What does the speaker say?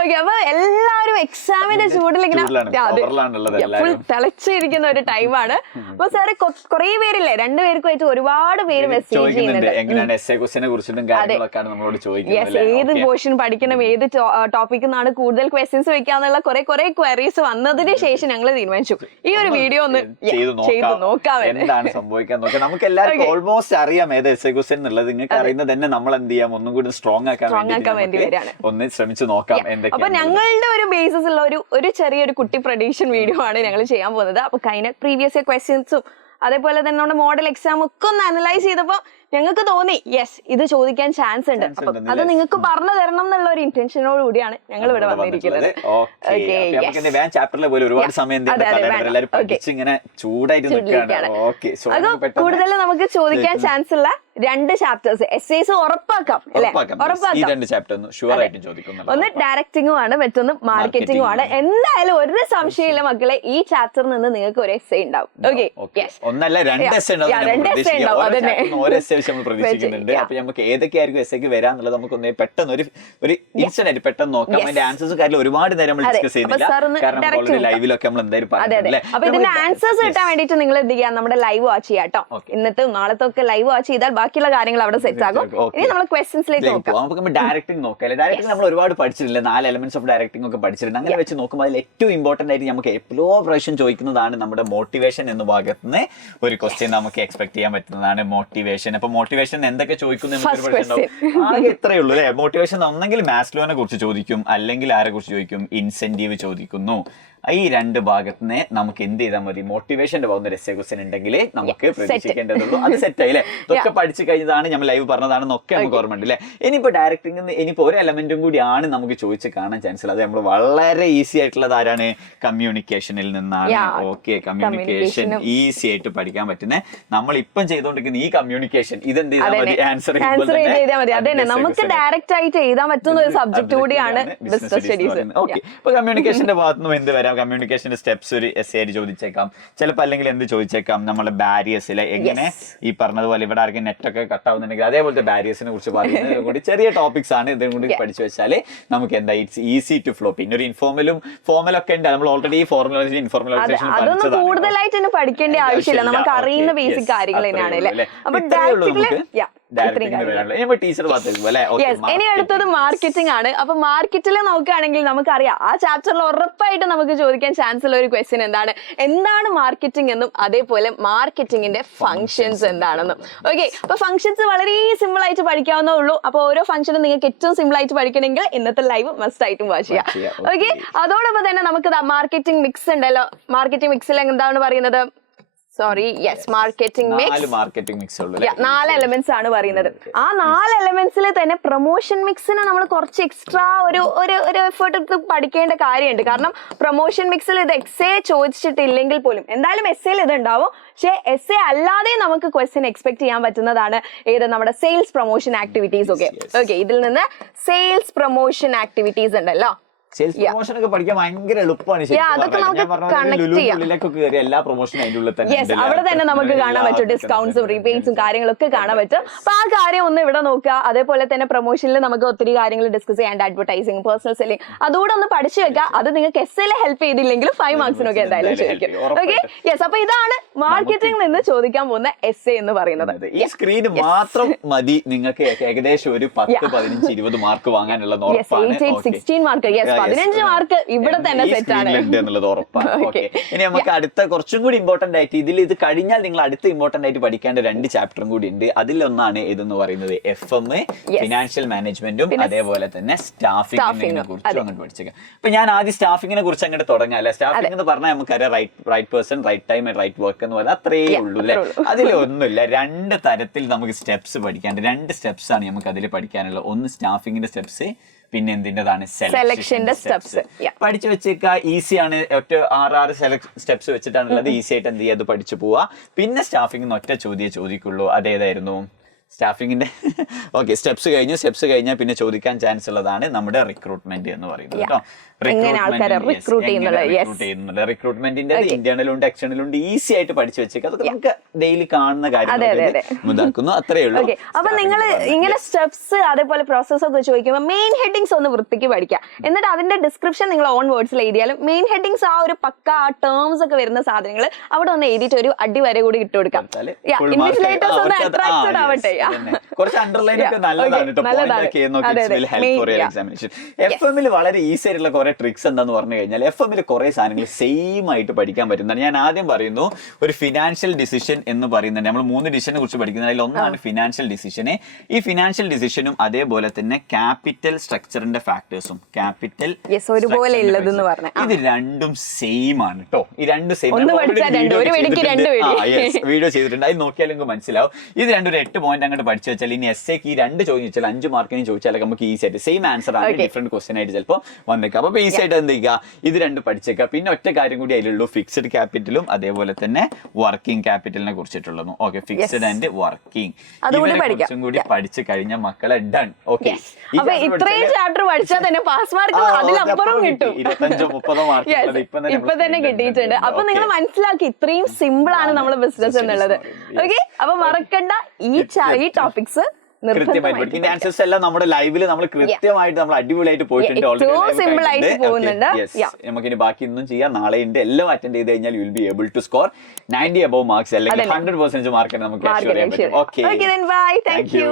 Okay, അപ്പൊ എല്ലാവരും എക്സാമിന്റെ ചൂടിൽ ഇങ്ങനെ ഫുൾ തിളച്ചിരിക്കുന്ന ഒരു ടൈമാണ്. അപ്പൊ സാറ് കുറെ പേരില്ലേ, രണ്ടുപേർക്കുമായിട്ട് ഒരുപാട് പേര് മെസ്സേജ് ചെയ്യുന്നുണ്ട്. ഏത് പോർഷൻ പഠിക്കണം, ഏത് ടോപ്പിക് നിന്നാണ് കൂടുതൽ ക്വസ്റ്റ്യൻസ് വെക്കാന്നുള്ള കുറെ ക്വയറീസ് വന്നതിന് ശേഷം ഞങ്ങൾ തീരുമാനിച്ചു ഈ ഒരു വീഡിയോ ഒന്ന് ചെയ്ത് നോക്കാം. എന്താണ് സംഭവിക്കാൻ നോക്കാം. നമുക്ക് എല്ലാവർക്കും ഓൾമോസ്റ്റ് അറിയാം ഏത് എസ്എ ക്വസ്റ്റ്യൻ എന്നുള്ളത്. നിങ്ങൾക്ക് അറിയുന്നത് തന്നെ നമ്മൾ എന്ത് ചെയ്യാം, ഒന്നും കൂടി സ്ട്രോങ് ആക്കാൻ വേണ്ടി ഒന്ന് ശ്രമിച്ചു നോക്കാം. അപ്പൊ ഞങ്ങളുടെ ഒരു ബേസിസ് ഉള്ള ഒരു ചെറിയൊരു കുട്ടി പ്രഡിക്ഷൻ വീഡിയോ ആണ് ഞങ്ങൾ ചെയ്യാൻ പോകുന്നത്. അപ്പൊ കഴിഞ്ഞ പ്രീവിയസ് ക്വസ്റ്റ്യൻസും അതേപോലെ തന്നെ നമ്മുടെ മോഡൽ എക്സാം ഒക്കെ ഒന്ന് അനലൈസ് ചെയ്തപ്പോ ഞങ്ങൾക്ക് തോന്നി യെസ് ഇത് ചോദിക്കാൻ ചാൻസ് ഉണ്ട്. അപ്പൊ അത് നിങ്ങൾക്ക് പറഞ്ഞു തരണം എന്നുള്ള ഒരു ഇന്റൻഷനോട് കൂടിയാണ് ഞങ്ങൾ ഇവിടെ വന്നിരിക്കുന്നത്. അത് കൂടുതൽ നമുക്ക് ചോദിക്കാൻ ചാൻസ് ഉള്ള 2 ചാപ്റ്റേഴ്സ് എസ്സേസ് ഉറപ്പാക്കാം അല്ലെ? ഒന്ന് ഡയറക്ടിങ്ങും ആണ്, മറ്റൊന്ന് മാർക്കറ്റിംഗും ആണ്. എന്തായാലും ഒരു സംശയമില്ല മക്കളെ, ഈ ചാപ്റ്ററിൽ നിന്ന് നിങ്ങൾക്ക് ഒരു എസ്സേ ഉണ്ടാവും. ഓക്കെ, ഒന്നല്ല 2 എസ്സേ ഉണ്ടാവും. അതന്നെ പ്രതീക്ഷിക്കുന്നുണ്ട്. അപ്പൊ നമുക്ക് ഏതൊക്കെയായിരിക്കും എസ്സേക്ക് വരാന്നുള്ളത് നമുക്കൊന്ന് പെട്ടെന്ന് ഒരു ഇൻസ്റ്റന്റ് ആയിട്ട് പെട്ടെന്ന് നോക്കാം. അതിന്റെ ആൻസേഴ്സ് കാര്യം ഒരുപാട് നേരം നമ്മൾ ഡിസ്കസ് ചെയ്യുന്നില്ല, കാരണം ഓൾറെഡി ലൈവിലൊക്കെ നമ്മൾ എന്തായാലും പറഞ്ഞില്ലേ. അപ്പൊ ഇതിന്റെ ആൻസേഴ്സ് കിട്ടാൻ വേണ്ടിട്ട് നിങ്ങൾ എന്ത് ചെയ്യാം, നമ്മുടെ ലൈവ് വാച്ച് ചെയ്യാം കേട്ടോ. ഇന്നത്തെ നാളത്തെ ഒക്കെ ലൈവ് വാച്ച് ചെയ്താൽ ബാക്കിയുള്ള കാര്യങ്ങൾ അവിടെ സെറ്റ് ആകും. ഇനി നമ്മൾ ക്വസ്റ്റ്യൻസിലേക്ക് നോക്കാം. നമുക്ക് ഡയറക്ടിംഗ് നോക്കാം. ഡയറക്ടിംഗ് നമ്മൾ ഒരുപാട് പഠിച്ചിട്ടില്ല, 4 എലമെന്റ്സ് ഓഫ് ഡയറക്ടിംഗ് ഒക്കെ പഠിച്ചിട്ടുണ്ട്. അങ്ങനെ വെച്ച് നോക്കുമ്പോൾ അതിൽ ഏറ്റവും ഇമ്പോർട്ടന്റ് ആയിട്ട് നമുക്ക് എപ്പോഴോ പ്രാവശ്യം ചോദിക്കുന്നതാണ് നമ്മുടെ മോട്ടിവേഷൻ എന്ന ഭാഗത്ത് നിന്ന് ഒരു ക്വസ്റ്റ്യൻ നമുക്ക് എക്സ്പെക്ട് ചെയ്യാൻ പറ്റുന്നതാണ് മോട്ടിവേഷൻ. അപ്പൊ മോട്ടിവേഷൻ എന്തൊക്കെ ചോദിക്കുന്നു ആകെ ഇത്രയേ ഉള്ളൂ അല്ലെ? മോട്ടിവേഷൻ ഒന്നെങ്കിൽ മാസ്ലോനെ കുറിച്ച് ചോദിക്കും, അല്ലെങ്കിൽ ആരെ കുറിച്ച് ചോദിക്കും, ഇൻസെന്റീവ് ചോദിക്കുന്നു. ഈ 2 ഭാഗത്തിന് നമുക്ക് എന്ത് ചെയ്താൽ മതി, മോട്ടിവേഷന്റെ ഭാഗത്ത് ഒരു എസ്സേ ക്വസ്റ്റ്യൻ ഉണ്ടെങ്കിൽ നമുക്ക് പ്രതീക്ഷിക്കേണ്ടതുള്ളൂ. അത് സെറ്റ് ആയില്ലേ? ഇതൊക്കെ പഠിച്ചു കഴിഞ്ഞതാണ്, നമ്മൾ ലൈവ് പറഞ്ഞതാണെന്നൊക്കെ നമുക്ക് ഓർമ്മ ഉണ്ട് അല്ലെ? ഇനിയിപ്പോ ഡയറക്ടിംഗ് ഇനിയിപ്പോ ഒരു എലമെന്റും കൂടിയാണ് നമുക്ക് ചോദിച്ച് കാണാൻ ചാൻസ് ഉള്ളത്. അത് നമ്മൾ വളരെ ഈസി ആയിട്ടുള്ളത് ആരാണ്? കമ്മ്യൂണിക്കേഷനിൽ നിന്നാണ്. ഓക്കെ, കമ്മ്യൂണിക്കേഷൻ ഈസി ആയിട്ട് പഠിക്കാൻ പറ്റുന്ന നമ്മൾ ഇപ്പം ചെയ്തുകൊണ്ടിരിക്കുന്ന ഈ കമ്മ്യൂണിക്കേഷൻ ഇതെന്ത് ചെയ്താൽ മതി, ആൻസർ ചെയ്താൽ മതി. അതെ, നമുക്ക് ഡയറക്റ്റ് ആയിട്ട് എഴുതാൻ പറ്റുന്ന ഒരു സബ്ജക്ട് കൂടിയാണ് ബിസിനസ് സ്റ്റഡീസ്. ഓക്കെ, ഇപ്പൊ കമ്മ്യൂണിക്കേഷന്റെ ഭാഗത്തുനിന്ന് എന്ത് വരാം, കമ്മ്യൂണിക്കേഷന്റെ സ്റ്റെപ്സ് ഒരു എസ്സേ ആയിട്ട് ചോദിച്ചേക്കാം. ചിലപ്പോൾ അല്ലെങ്കിൽ എന്ത് ചോദിച്ചേക്കാം, നമ്മുടെ ബാരിയേഴ്സിലെ എങ്ങനെ ഈ പറഞ്ഞതുപോലെ ഇവിടെ ആർക്കും നെറ്റ് ഒക്കെ കട്ടാവുന്നുണ്ടെങ്കിൽ അതേപോലത്തെ ബാരിയേഴ്സിനെ കുറിച്ച് പറയുന്നത് കൂടി ചെറിയ ടോപ്പിക്സ് ആണ്. ഇതും കൂടി പഠിച്ചു വെച്ചാല് നമുക്ക് എന്താ ഇറ്റ്സ് ഈസി ടു ഫ്ലോ. പിന്നെ ഒരു ഇൻഫോർമലും ഫോർമലൊക്കെ ഉണ്ട്. നമ്മൾ ഓൾറെഡി ഫോർമലൈസേഷൻ ഇൻഫോർമലൈസേഷൻ അതൊന്നും കൂടുതലായിട്ട് പഠിക്കേണ്ട ആവശ്യമില്ല, നമുക്ക് അറിയുന്ന ബേസിക് കാര്യങ്ങൾ തന്നെയാണ് അല്ലേ? അപ്പൊ ഇനി അടുത്തത് മാർക്കറ്റിംഗ് ആണ്. അപ്പൊ മാർക്കറ്റിൽ നോക്കുകയാണെങ്കിൽ നമുക്കറിയാം ആ ചാപ്റ്ററിൽ ഉറപ്പായിട്ട് നമുക്ക് ചോദിക്കാൻ ചാൻസ് ഉള്ള ഒരു ക്വസ്റ്റ്യൻ എന്താണ് മാർക്കറ്റിംഗ് എന്നും അതേപോലെ മാർക്കറ്റിംഗിന്റെ ഫംഗ്ഷൻസ് എന്താണെന്നും. ഓക്കെ, അപ്പൊ ഫംഗ്ഷൻസ് വളരെ സിമ്പിൾ ആയിട്ട് പഠിക്കാവുന്നേ ഉള്ളൂ. അപ്പൊ ഓരോ ഫംഗ്ഷനും നിങ്ങൾക്ക് ഏറ്റവും സിമ്പിൾ ആയിട്ട് പഠിക്കണമെങ്കിൽ ഇന്നത്തെ ലൈവ് മസ്റ്റ് ആയിട്ടും വാച്ച് ചെയ്യാം. ഓക്കെ, അതോടൊപ്പം തന്നെ നമുക്ക് മാർക്കറ്റിംഗ് മിക്സ് ഉണ്ടല്ലോ. മാർക്കറ്റിംഗ് മിക്സിൽ എന്താണ് പറയുന്നത്? മാർക്കറ്റിംഗ് മിക്സ് 4 എലമെന്റ്സ് ആണ് പറയുന്നത്. ആ 4 എലമെന്റ്സിൽ തന്നെ പ്രൊമോഷൻ മിക്സിന് നമ്മൾ കുറച്ച് എക്സ്ട്രാ ഒരു എഫേർട്ട് എടുത്ത് പഠിക്കേണ്ട കാര്യമുണ്ട്. കാരണം പ്രൊമോഷൻ മിക്സിൽ ഇത് എസ്സേ ചോദിച്ചിട്ടില്ലെങ്കിൽ പോലും എന്തായാലും എസ്സേയിൽ ഇത് ഉണ്ടാവും. പക്ഷെ എസ്സേ അല്ലാതെ നമുക്ക് ക്വസ്റ്റ്യൻ എക്സ്പെക്ട് ചെയ്യാൻ പറ്റുന്നതാണ് ഏത്, നമ്മുടെ സെയിൽസ് പ്രൊമോഷൻ ആക്ടിവിറ്റീസ്. ഓക്കെ, ഇതിൽ നിന്ന് സെയിൽസ് പ്രൊമോഷൻ ആക്ടിവിറ്റീസ് ഉണ്ടല്ലോ. സെയിൽസ് പ്രൊമോഷൻ ഒക്കെ പഠിക്കാൻ ഭയങ്കര എളുപ്പമാണ്. എല്ലാ പ്രൊമോഷനും അതിന്റെ ഉള്ളിൽ തന്നെ അവിടെ തന്നെ നമുക്ക് കാണാൻ പറ്റും, ഡിസ്കൗണ്ട്സും റിബേറ്റ്സും കാര്യങ്ങളൊക്കെ കാണാൻ പറ്റും. അപ്പൊ ആ കാര്യം ഒന്ന് ഇവിടെ നോക്കുക. അതേപോലെ തന്നെ പ്രൊമോഷനിൽ നമുക്ക് ഒത്തിരി കാര്യങ്ങൾ ഡിസ്കസ് ചെയ്യാൻ, അഡ്വർടൈസിങ്, പേഴ്സണൽ സെല്ലിംഗ്, അതുകൂടെ ഒന്ന് പഠിച്ചു വെക്കുക. അത് നിങ്ങൾക്ക് എസ്സേയിൽ ഹെൽപ്പ് ചെയ്തില്ലെങ്കിലും 5 മാർക്സിനൊക്കെ എന്തായാലും ചോദിക്കും. Okay, yes. അപ്പൊ ഇതാണ് മാർക്കറ്റിംഗ് നിന്ന് ചോദിക്കാൻ പോകുന്ന എസ്സേ എന്ന് പറയുന്നത്. ഈ സ്ക്രീന് മാത്രം മതി നിങ്ങൾക്ക് ഏകദേശം ഒരു 10, 15, 20 മാർക്ക് വാങ്ങാനുള്ള 16 മാർക്ക്. 15 മാർക്ക് ഇവിടെ തന്നെ സെറ്റ് ആണ് എന്നുള്ളത് ഉറപ്പാണ്. ഇനി നമുക്ക് അടുത്ത കുറച്ചും കൂടി ഇമ്പോർട്ടന്റ് ആയിട്ട് ഇത് കഴിഞ്ഞാൽ നിങ്ങൾ അടുത്ത ഇമ്പോർട്ടന്റ് ആയിട്ട് പഠിക്കേണ്ട 2 ചാപ്റ്ററും കൂടി ഉണ്ട്. അതിലൊന്നാണ് ഇതെന്ന് പറയുന്നത് FM, ഫിനാൻഷ്യൽ മാനേജ്മെന്റും അതേപോലെ തന്നെ സ്റ്റാഫിങ്ങിനെ കുറിച്ചും അങ്ങോട്ട് പഠിച്ചേക്കാം. അപ്പൊ ഞാൻ ആദ്യം സ്റ്റാഫിങ്ങിനെ കുറിച്ച് അങ്ങോട്ട് തുടങ്ങാം അല്ലെ? സ്റ്റാഫിംഗ് എന്ന് പറഞ്ഞാൽ നമുക്കറിയാം right person, right time, right work എന്ന് പറയുന്നത് അത്രേ ഉള്ളൂ അല്ലെ? അതിലൊന്നുമില്ല, 2 തരത്തിൽ നമുക്ക് സ്റ്റെപ്സ് പഠിക്കാണ്ട്. 2 സ്റ്റെപ്സ് ആണ് നമുക്ക് അതിൽ പഠിക്കാനുള്ളത്. ഒന്ന് സ്റ്റാഫിങ്ങിന്റെ സ്റ്റെപ്സ്, പിന്നെ എന്തിൻ്റെതാണ് സെലക്ഷന്റെ സ്റ്റെപ്സ്. പഠിച്ചു വെച്ചേക്ക, ഈസിയാണ്. ഒറ്റ 6 സ്റ്റെപ്സ് വെച്ചിട്ടാണുള്ളത്. ഈസി ആയിട്ട് എന്ത് ചെയ്യുക, അത് പഠിച്ചു പോവാ. പിന്നെ സ്റ്റാഫിംഗ് ഒറ്റ ചോദ്യമേ ചോദിക്കുള്ളൂ. അതേതായിരുന്നു? സ്റ്റാഫിങ്ങിന്റെ ഓക്കെ സ്റ്റെപ്സ് കഴിഞ്ഞാൽ പിന്നെ ചോദിക്കാൻ ചാൻസ് ഉള്ളതാണ് നമ്മുടെ റിക്രൂട്ട്മെന്റ് എന്ന് പറയുന്നത് കേട്ടോ. എങ്ങനെ ആൾക്കാരെ റിക്രൂട്ട് ചെയ്യുന്നത്, റിക്രൂട്ട്മെന്റിന്റെ ഇന്റേണലും ഉണ്ട് എക്സ്റ്റേണലും ഉണ്ട്, ഈസി ആയിട്ട് പഠിച്ചു വെച്ചേക്കാം. അതൊക്കെ നമുക്ക് ഡെയിലി കാണുന്ന കാര്യങ്ങൾ ഇതാക്കുന്നു, അത്രേ ഉള്ളൂ. അപ്പൊ നിങ്ങൾ ഇങ്ങനെ സ്റ്റെപ്സ് അതേപോലെ പ്രോസസ് ഒക്കെ ചോദിക്കുമ്പോൾ മെയിൻ ഹെഡിങ്സ് ഒന്ന് വൃത്തിക്ക് പഠിക്കുക. എന്നിട്ട് അതിന്റെ ഡിസ്ക്രിപ്ഷൻ നിങ്ങൾ ഓൺ വേർഡ്സിൽ എഴുതിയാലും മെയിൻ ഹെഡിങ്സ് ആ ഒരു പക്ക ആ ടേംസ് ഒക്കെ വരുന്ന സാധനങ്ങൾ അവിടെ ഒന്ന് എഴുതിയിട്ട് ഒരു അടിവരെ കൂടി ഇട്ട് കൊടുക്കാം. ഇൻവിജിലേറ്റേഴ്സ് ഒന്ന് അട്രാക്റ്റഡ് ആവട്ടെ. കുറച്ച് അണ്ടർലൈൻ ഒക്കെ നല്ലതാണ്. FM വളരെ ഈസി ആയിട്ടുള്ള കുറെ ട്രിക്സ് എന്താന്ന് പറഞ്ഞു കഴിഞ്ഞാൽ FM കുറെ സാധനങ്ങൾ സെയിം ആയിട്ട് പഠിക്കാൻ പറ്റുന്നതാണ്. ഞാൻ ആദ്യം പറയുന്നു, ഒരു ഫിനാൻഷ്യൽ ഡിസിഷൻ എന്ന് പറയുന്നുണ്ട്. നമ്മൾ 3 ഡിസിഷനെ കുറിച്ച് പഠിക്കുന്നത്. അതിൽ ഒന്നാണ് ഫിനാൻഷ്യൽ ഡിസിഷന്. ഈ ഫിനാൻഷ്യൽ ഡിസിഷനും അതേപോലെ തന്നെ ക്യാപിറ്റൽ സ്ട്രക്ചറിന്റെ ഫാക്ടേഴ്സും ക്യാപിറ്റൽ ഒരുപോലെ ഉള്ളതെന്ന് പറഞ്ഞു, ഇത് രണ്ടും സെയിം ആണ് കേട്ടോ. ഈ രണ്ട് സെയിം വീഡിയോ ചെയ്തിട്ടുണ്ട്, അത് നോക്കിയാൽ നിങ്ങൾക്ക് മനസ്സിലാവും. ഇത് രണ്ടും 8 പോയിന്റ് അങ്ങോട്ട് പഠിച്ചു വെച്ചാൽ ഇനി എസ്സേക്ക് ഈ 2 ചോദ്യം വെച്ചാൽ 5 മാർക്കിന് ചോദിച്ചാൽ നമുക്ക് ഈസി ആയിട്ട് സെയിം ആൻസർ ആണ്, ഡിഫറെന്റ് ക്വസ്റ്റ്യൻ ആയിട്ട് ചിലപ്പോൾ വന്നേക്കാം. അപ്പൊ ഈസി ആയിട്ട് എന്ത് ചെയ്യുക, ഇത് 2 പഠിച്ചേക്കാം. പിന്നെ ഒറ്റ കാര്യം കൂടി അതിലുള്ളൂ, ഫിക്സഡ് ക്യാപിറ്റലും അതേപോലെ തന്നെ വർക്കിംഗ് ക്യാപിറ്റലിനെ കുറിച്ചിട്ടുള്ളതും. ഓക്കെ, ഫിക്സഡ് ആൻഡ് വർക്കിംഗ് കുറച്ചും കൂടി പഠിച്ചു കഴിഞ്ഞ മക്കളെ ഡൺ. ഓക്കെ, ഇത്രയും ചാപ്റ്റർ പഠിച്ചാൽ തന്നെ പാസ് മാർക്ക് അതിലപ്പുറം കിട്ടും. 25-30 മാർക്ക് ഇപ്പൊ തന്നെ കിട്ടിയിട്ടുണ്ട്. അപ്പൊ നിങ്ങൾ മനസ്സിലാക്കി ഇത്രയും സിമ്പിൾ ആണ് നമ്മുടെ ബിസിനസ് എന്നുള്ളത്. ഓക്കെ, അപ്പൊ മറക്കണ്ട ഈ ടോപ്പിക്സ് കൃത്യമായിട്ട് പഠിക്കും. ഇതിന്റെ ആൻസേഴ്സ് എല്ലാം നമ്മുടെ ലൈവില് നമ്മൾ കൃത്യമായിട്ട് നമ്മൾ അടിപൊളിയായിട്ട് പോയിട്ടുണ്ട്. സിമ്പിൾ ആയിട്ട് പോകുന്നുണ്ട്. നമുക്കിനി ബാക്കി ഇന്നും ചെയ്യാം, നാളെ ഉണ്ട്. എല്ലാം അറ്റൻഡ് ചെയ്ത് കഴിഞ്ഞാൽ you will be able to score 90 above marks അല്ലെങ്കിൽ 100% മാർക്ക് നമുക്ക്. Okay, bye, thank U.